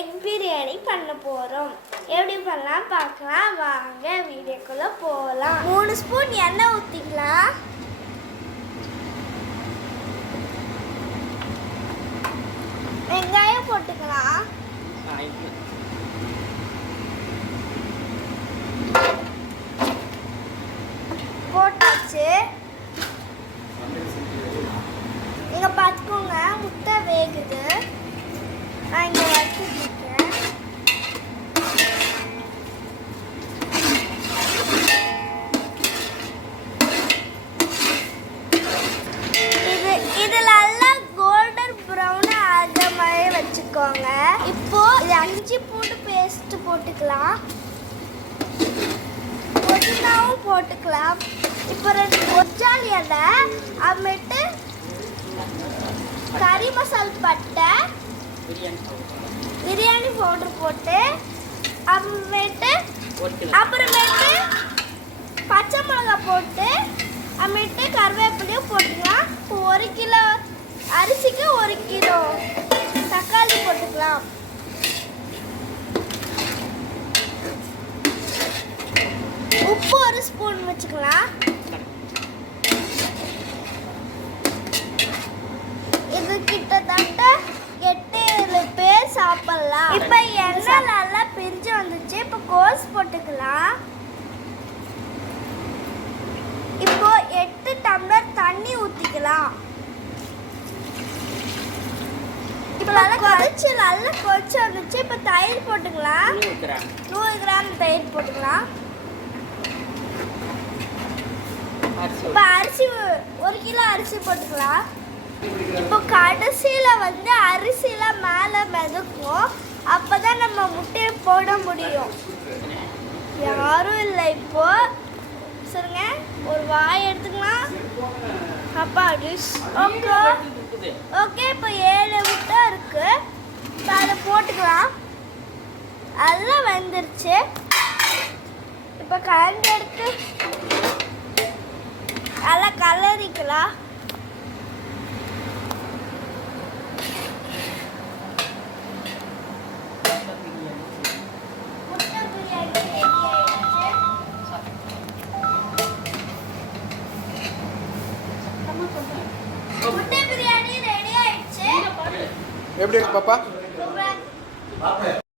Egg biryani பண்ண போகிறோம் எப்படி பண்ணலாம்? பார்க்கலாம். வாங்க வீடியோக்குள்ளே போகலாம் மூணு ஸ்பூன் எண்ணெய் ஊற்றிக்கலாம் வெங்காயம் போட்டுக்கலாம். போட்டாச்சு. நீங்கள் பார்த்துக்கோங்க. வச்சுக்கோங்க. இப்போ இது அஞ்சு பூண்டு பேஸ்ட் போட்டுக்கலாம். புதினாவும் போட்டுக்கலாம். இப்போ ரெண்டு ஒற்றால் இலை அப்புறமேட்டு கறி மசால் பட்டை பிரியாணி பவுடர் போட்டு அப்புறமேட்டு அப்புறமேட்டு பச்சை மிளகாய் போட்டு அப்புறமேட்டு கருவேப்பிலையும் போட்டுக்கலாம். இப்போ ஒரு கிலோ அரிசிக்கு ஒரு கிலோ தக்காளி போட்டுக்கலாம் உப்பு ஒரு ஸ்பூன் வச்சுக்கலாம். இது கிட்டத்தட்ட எட்டு ஏழு பேர் சாப்பிடலாம். இப்போ எண்ணெய் நல்லா பிரிஞ்சு வந்துச்சு. இப்போ கோஸ் போட்டுக்கலாம். இப்போ எட்டு டம்ளர் தண்ணி ஊற்றிக்கலாம் நல்லா கொதிச்சு நல்லா கொதிச்சு வந்துச்சு. இப்போ தயிர் போட்டுக்கலாம். நூறு கிராம் தயிர் போட்டுக்கலாம். இப்போ அரிசி ஒரு கிலோ அரிசி போட்டுக்கலாம். இப்போ கடைசியில் வந்து அரிசிலாம் மேலே மிதக்கும். அப்போ தான் நம்ம முட்டையை போட முடியும். யாரும் இல்லை இப்போ. சொல்லுங்க ஒரு வாய் எடுத்துக்கலாம். அப்பா டிஷ் ஓகே. ஓகே இப்போ ஏழு முட்டை இருக்கு. இப்போ அதை போட்டுக்கலாம். அதெல்லாம் வந்துருச்சு. இப்போ கரண்ட் எடுத்து நல்லா கலரிக்கலாம் முட்டை பிரியாணி ரெடி ஆயிடுச்சு முட்டை பிரியாணி ரெடி ஆயிடுச்சு. எப்படி இருக்கு பாப்பா?